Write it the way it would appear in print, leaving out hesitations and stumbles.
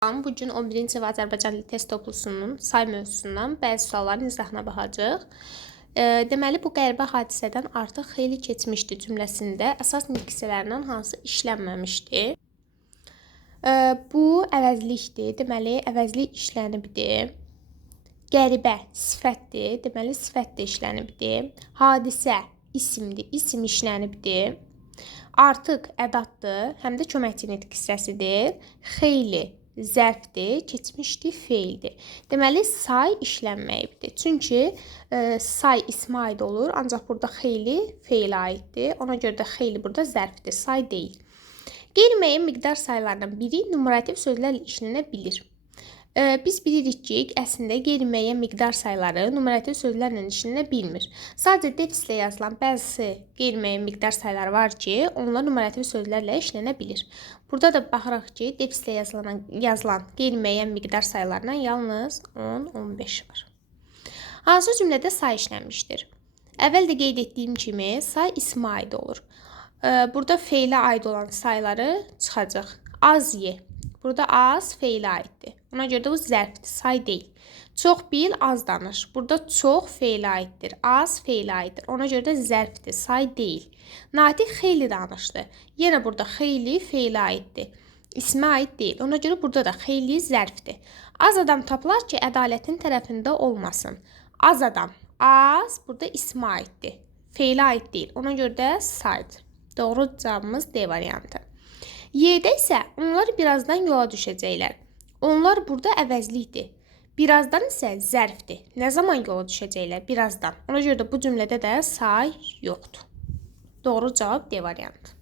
Bugün 11-ci və Azərbaycan dili test toplusunun say mövzusundan bəzi sualların izahına baxacağıq. Deməli, bu qəribə hadisədən artıq xeyli keçmişdi cümləsində əsas nüqsələrindən hansı işlənməmişdi. Bu əvəzlikdir. Deməli, əvəzlik işlənibdir. Qəribə sifətdir. Deməli, sifət də işlənibdir. Hadisə isimdir. İsim işlənibdir. Artıq ədatdır. Həm də köməkçi nitq hissəsidir. Xeyli zərfdir, keçmişdi, feildir. Deməli, say işlənməyibdir. Çünki say ismə aid olur, ancaq burada xeyli feilə aiddir. Ona görə də xeyli burada zərfdir, say deyil. Qeyri-müəyyən miqdar saylarından biri numerativ sözlərlə işlənə bilir. Biz bilirik ki, əslində qeyri-müəyyən miqdar sayları numerativ sözlərlə işlənə bilmir. Sadəcə defislə yazılan bəzi qeyri-müəyyən miqdar sayları var ki, onlar numerativ sözlərlə işlənə bilir. Burada da baxırıq ki, defislə yazılan qeyri-müəyyən miqdar saylarından yalnız 10-15 var. Hansı cümlədə say işlənmişdir? Əvvəldə qeyd etdiyim kimi, say ismə aid olur. Burada feilə aid olan sayları çıxacaq. Az ye. Burada az feilə aiddir. Ona görə də bu zərfdir, say deyil. Çox bil, az danış. Burada çox feilə aiddir, az feilə aiddir. Ona görə də zərfdir, say deyil. Natiq xeyli danışdı. Yenə burada xeyli feilə aiddir. İsmə aid deyil. Ona görə burada da xeyli zərfdir. Az adam tapılar ki, ədalətin tərəfində olmasın. Az adam, az burada ismə aiddir. Feilə aid deyil. Ona görə də saydır. Doğru cavabımız D variantı. Y-də isə onlar birazdan yola düşəcəklər. Onlar burada əvəzlikdir. Birazdan isə zərfdir. Nə zaman yola düşəcəklər? Birazdan. Ona görə də bu cümlədə də say yoxdur. Doğru cavab D variantı.